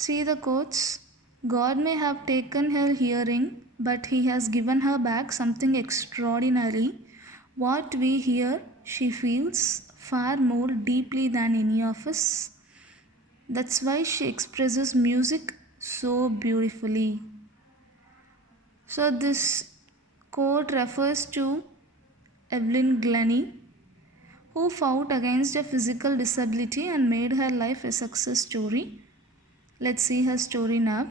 See the quotes. God may have taken her hearing, but He has given her back something extraordinary. What we hear, she feels far more deeply than any of us. That's why she expresses music so beautifully. So, this quote refers to Evelyn Glennie, who fought against a physical disability and made her life a success story. Let's see her story now.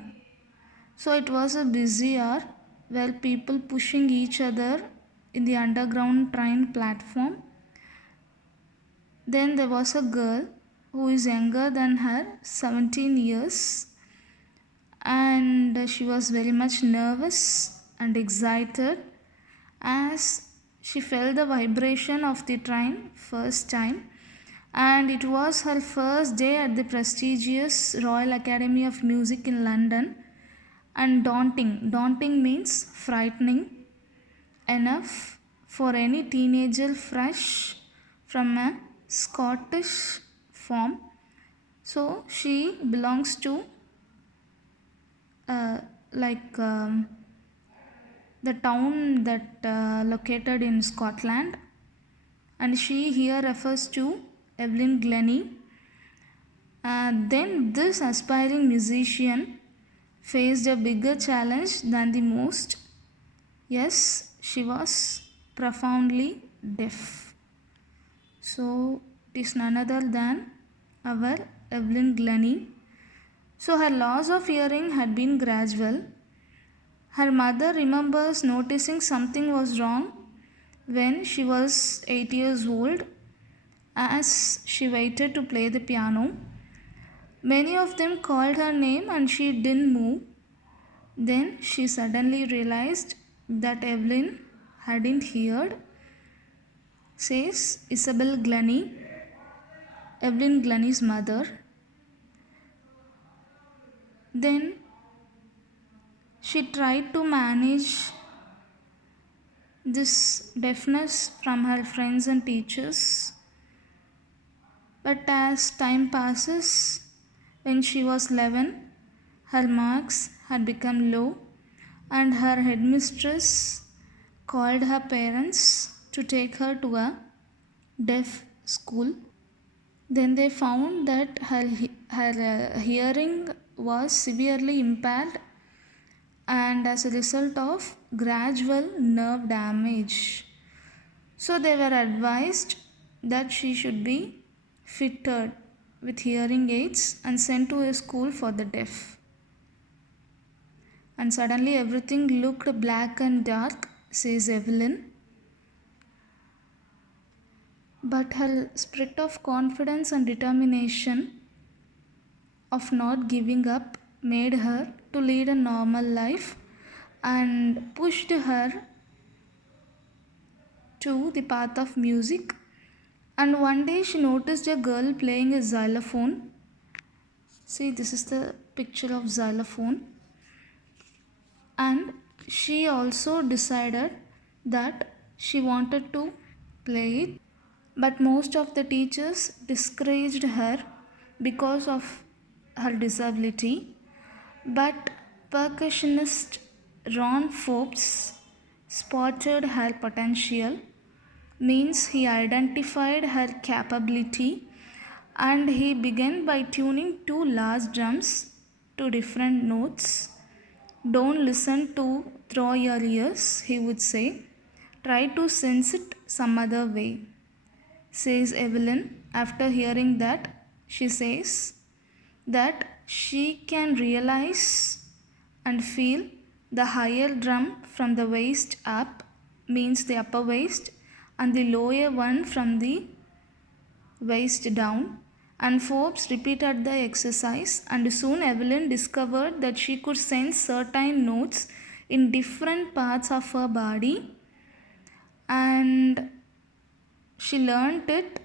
So it was a busy hour where people pushing each other in the underground train platform. Then there was a girl who is younger than her, 17 years, and she was very much nervous and excited as she felt the vibration of the train first time, and it was her first day at the prestigious Royal Academy of Music in London. And daunting means frightening enough for any teenager fresh from a Scottish farm. So she belongs to uh, like the town that located in Scotland, and she here refers to Evelyn Glennie. Then this aspiring musician faced a bigger challenge than the most. Yes, she was profoundly deaf. So it is none other than our Evelyn Glennie. So her loss of hearing had been gradual. Her mother remembers noticing something was wrong when she was 8 years old as she waited to play the piano. Many of them called her name and she didn't move. Then she suddenly realized that Evelyn hadn't heard, says Isabel Glennie, Evelyn Glennie's mother. Then she tried to manage this deafness from her friends and teachers. But as time passes, when she was 11, her marks had become low, and her headmistress called her parents to take her to a deaf school. Then they found that her hearing was severely impaired, and as a result of gradual nerve damage. So they were advised that she should be fitted with hearing aids and sent to a school for the deaf. And suddenly everything looked black and dark, says Evelyn. But her spirit of confidence and determination of not giving up made her to lead a normal life and pushed her to the path of music. And one day she noticed a girl playing a xylophone. See, this is the picture of xylophone. And she also decided that she wanted to play it, but most of the teachers discouraged her because of her disability. But percussionist Ron Forbes spotted her potential, means he identified her capability, and he began by tuning two large drums to different notes. Don't listen to through your ears, he would say. Try to sense it some other way, says Evelyn. After hearing that, she says that she can realize and feel the higher drum from the waist up, means the upper waist, and the lower one from the waist down. And Forbes repeated the exercise, and soon Evelyn discovered that she could sense certain notes in different parts of her body, and she learned that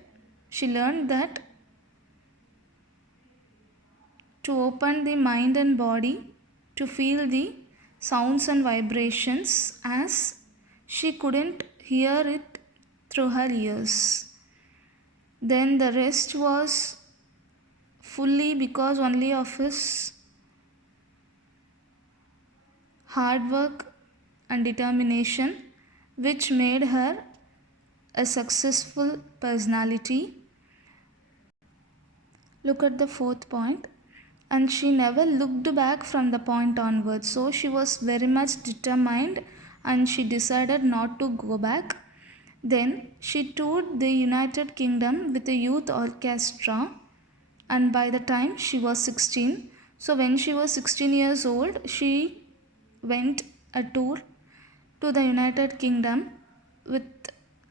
to open the mind and body to feel the sounds and vibrations, as she couldn't hear it through her ears. Then the rest was fully because only of his hard work, and determination, which made her a successful personality. Look at the fourth point. And she never looked back from the point onwards. So she was very much determined and she decided not to go back. Then she toured the United Kingdom with a youth orchestra, and by the time she was 16, so when she was 16 years old, she went a tour to the United Kingdom with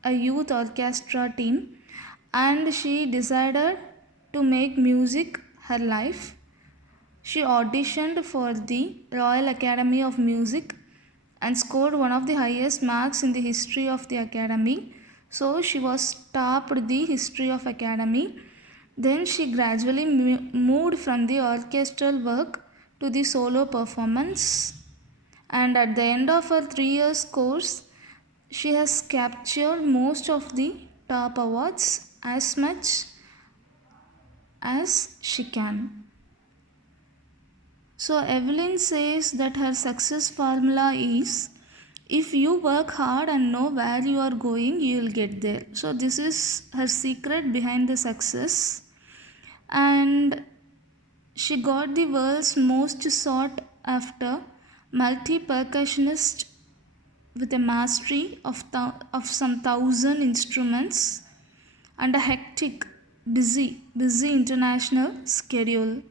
a youth orchestra team, and she decided to make music her life. She auditioned for the Royal Academy of Music and scored one of the highest marks in the history of the academy. So she was topped the history of academy. Then she gradually moved from the orchestral work to the solo performance. And at the end of her 3 years course, she has captured most of the top awards as much as she can. So Evelyn says that her success formula is, if you work hard and know where you are going, you will get there. So this is her secret behind the success. And she got the world's most sought after multi-percussionist with a mastery of some 1,000 instruments and a hectic, busy international schedule.